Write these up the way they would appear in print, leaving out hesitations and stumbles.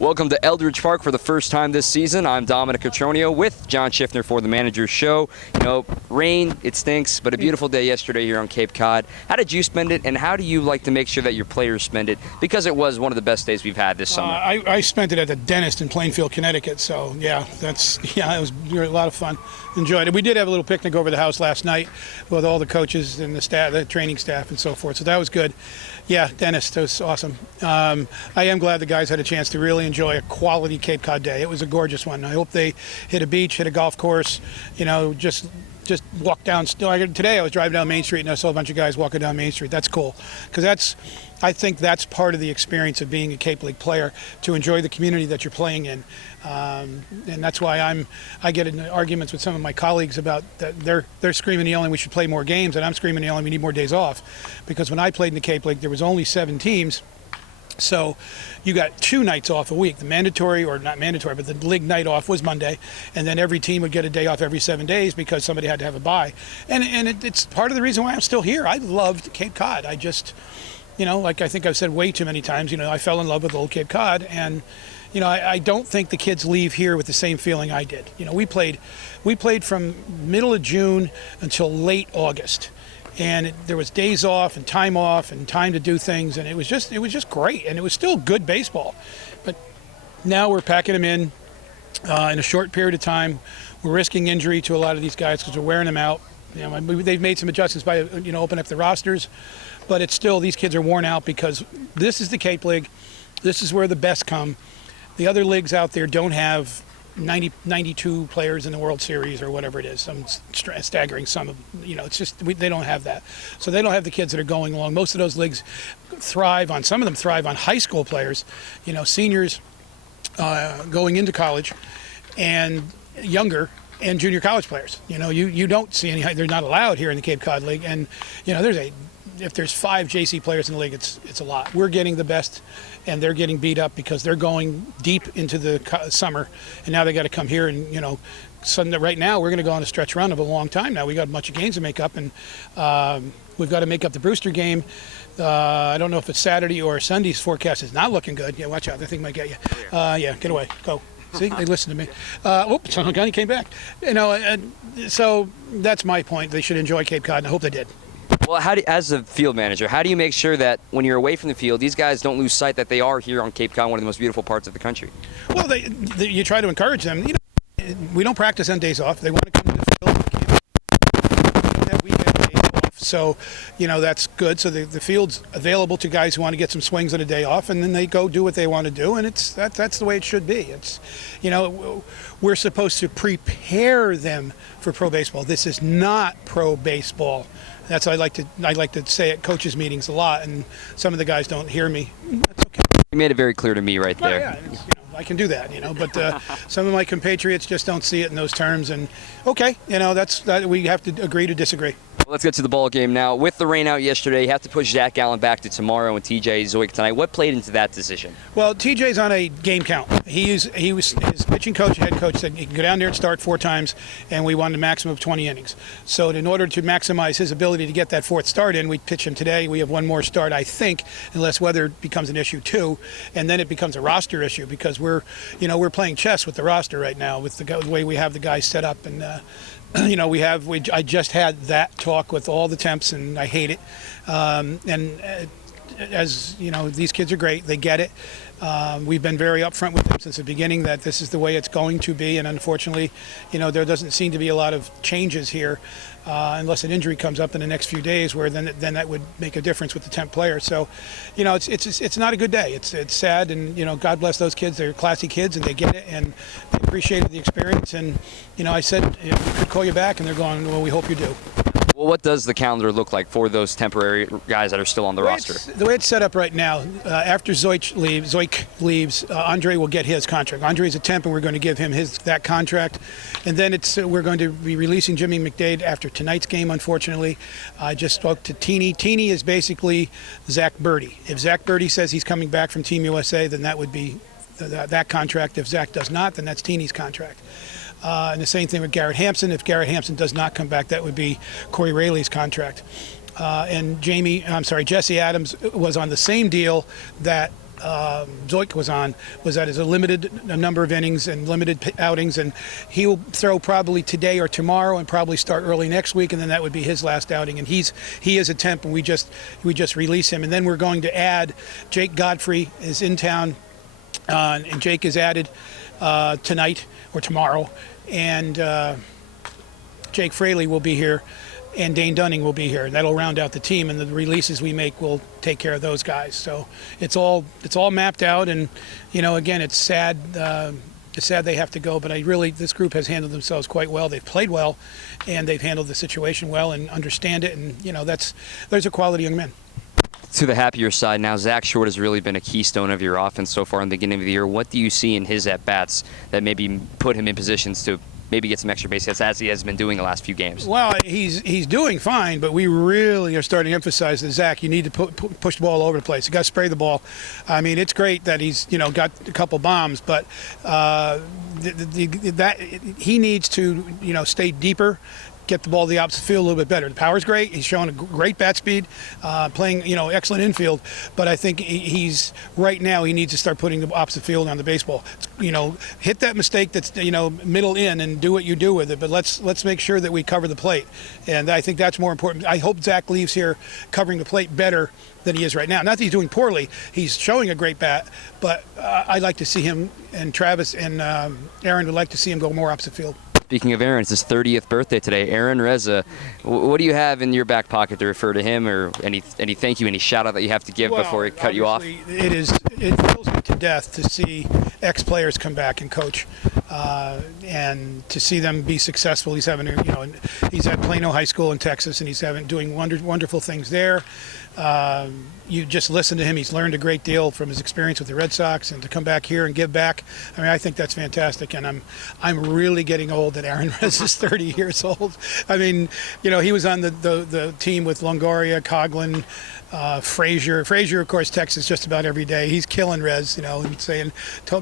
Welcome to Eldredge Park for the first time this season. I'm Cotroneo with John Schiffner for the Manager's Show. You know, rain, it stinks, but a beautiful day yesterday here on Cape Cod. How did you spend it, and how do you like to make sure that your players spend it? Because it was one of the best days we've had this summer. I spent it at the dentist in Plainfield, Connecticut, so yeah, it was a lot of fun. Enjoyed it. We did have a little picnic over the house last night with all the coaches and the staff, the training staff and so forth, so that was good. Yeah, dentist, it was awesome. I am glad the guys had a chance to really enjoy a quality Cape Cod day. It was a gorgeous one. I hope they hit a beach, hit a golf course, you know, just walk down. Today I was driving down Main Street and I saw a bunch of guys walking down Main Street. That's cool, because I think that's part of the experience of being a Cape League player, to enjoy the community that you're playing in. And that's why I get in arguments with some of my colleagues about that. They're screaming and yelling we should play more games, and I'm screaming and yelling we need more days off, because when I played in the Cape League there was only 7 teams. So you got 2 nights off a week. The mandatory, or not mandatory, but the league night off was Monday, and then every team would get a day off every 7 days because somebody had to have a bye. And it's part of the reason why I'm still here. I loved Cape Cod. I just, you know, like I think I've said way too many times, you know, I fell in love with old Cape Cod, and you know, I don't think the kids leave here with the same feeling I did. You know, we played from middle of June until late August. And there was days off and time to do things, and it was just great, and it was still good baseball. But now we're packing them in a short period of time. We're risking injury to a lot of these guys because we're wearing them out. You know, they've made some adjustments by, you know, opening up the rosters, but it's still, these kids are worn out because this is the Cape League. This is where the best come. The other leagues out there don't have 92 players in the World Series or whatever it is, some staggering sum of, you know, it's just, they don't have that. So they don't have the kids that are going along. Most of those leagues some of them thrive on high school players, you know, seniors going into college, and younger, and junior college players. You know, you don't see any, they're not allowed here in the Cape Cod League. And, you know, if there's 5 JC players in the league, it's a lot. We're getting the best, and they're getting beat up because they're going deep into the summer, and now they got to come here. And, you know, right now we're going to go on a stretch run of a long time now. We got a bunch of games to make up, and we've got to make up the Brewster game. I don't know if it's Saturday or Sunday's forecast is not looking good. Yeah, watch out. That thing might get you. Yeah, get away. Go. See, they listened to me. Oops, Johnny came back. You know, so that's my point. They should enjoy Cape Cod, and I hope they did. Well, as a field manager, how do you make sure that when you're away from the field, these guys don't lose sight that they are here on Cape Cod, one of the most beautiful parts of the country? Well, you try to encourage them. You know, we don't practice on days off. They want to come to the field. We don't have weekend days off. So, you know, that's good. So the field's available to guys who want to get some swings on a day off, and then they go do what they want to do, and that's the way it should be. It's, you know, we're supposed to prepare them for pro baseball. This is not pro baseball. That's what I like to say at coaches' meetings a lot, and some of the guys don't hear me. That's okay. You made it very clear to me right there. Yeah, you know, I can do that, you know, but some of my compatriots just don't see it in those terms, and okay, you know, that we have to agree to disagree. Well, let's get to the ball game now. With the rain out yesterday, you have to push Zach Allen back to tomorrow and TJ Zoik tonight. What played into that decision? Well, TJ's on a game count. His pitching coach, head coach, said he can go down there and start 4 times, and we wanted a maximum of 20 innings. So in order to maximize his ability to get that 4th start in, we pitch him today. We have 1 more start, I think, unless weather becomes an issue too, and then it becomes a roster issue, because we're playing chess with the roster right now with the way we have the guys set up. And you know, I just had that talk with all the temps, and I hate it. As you know, these kids are great. They get it. We've been very upfront with them since the beginning that this is the way it's going to be, and unfortunately, you know, there doesn't seem to be a lot of changes here, unless an injury comes up in the next few days, where then that would make a difference with the temp player. So, you know, it's not a good day. It's sad, and you know, God bless those kids. They're classy kids, and they get it, and they appreciated the experience. And you know, I said, you know, we could call you back, and they're going, well, we hope you do. Well, what does the calendar look like for those temporary guys that are still on the roster? The way it's set up right now, after Zoik leaves, Andre will get his contract. Andre's a temp, and we're going to give him that contract. And then we're going to be releasing Jimmy McDade after tonight's game, unfortunately. I just spoke to Teeny. Teeny is basically Zach Birdie. If Zach Birdie says he's coming back from Team USA, then that would be that contract. If Zach does not, then that's Teeny's contract. And the same thing with Garrett Hampson. If Garrett Hampson does not come back, that would be Corey Raley's contract. And Jesse Adams was on the same deal that Zoik was at his a limited number of innings and limited outings, and he will throw probably today or tomorrow and probably start early next week, and then that would be his last outing. And he is a temp, and we just release him. And then we're going to add Jake Godfrey is in town, and Jake is added tonight or tomorrow, and Jake Fraley will be here, and Dane Dunning will be here. That'll round out the team, and the releases we make will take care of those guys. So it's all mapped out, and again, it's sad. It's sad they have to go, but this group has handled themselves quite well. They've played well, and they've handled the situation well and understand it. And there's a quality young men. To the happier side now, Zach Short has really been a keystone of your offense so far in the beginning of the year. What do you see in his at-bats that maybe put him in positions to maybe get some extra base hits as he has been doing the last few games? Well, he's doing fine, but we really are starting to emphasize that, Zach, you need to push the ball all over the place. You got to spray the ball. I mean, it's great that he's got a couple bombs, but that he needs to stay deeper, get the ball to the opposite field a little bit better. The power's great. He's showing a great bat speed, playing excellent infield. But I think right now he needs to start putting the opposite field on the baseball. Hit that mistake that's middle in and do what you do with it. But let's make sure that we cover the plate, and I think that's more important. I hope Zach leaves here covering the plate better than he is right now. Not that he's doing poorly. He's showing a great bat, but I'd like to see him, and Travis and Erin would like to see him go more opposite field. Speaking of Erin, it's his 30th birthday today. Erin Reza, what do you have in your back pocket to refer to him, or any thank you, any shout out that you have to give before he cut you off? It fills me to death to see ex-players come back and coach, and to see them be successful. He's having, he's at Plano High School in Texas, and he's doing wonderful things there. You just listen to him. He's learned a great deal from his experience with the Red Sox, and to come back here and give back. I mean, I think that's fantastic, and I'm really getting old that Erin Reza is 30 years old. I mean, he was on the team with Longoria, Coughlin, Frazier. Frazier, of course, Texas just about every day. He's killing Rez, and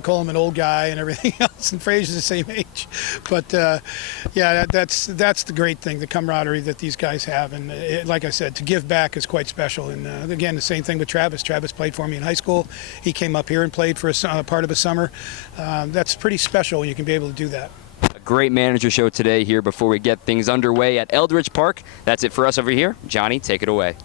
call him an old guy and everything else. And Frazier's the same age. But that's the great thing, the camaraderie that these guys have. And like I said, to give back is quite special. And again, the same thing with Travis. Travis played for me in high school. He came up here and played for a part of a summer. That's pretty special when you can be able to do that. A great manager show today here before we get things underway at Eldredge Park. That's it for us over here. Johnny, take it away.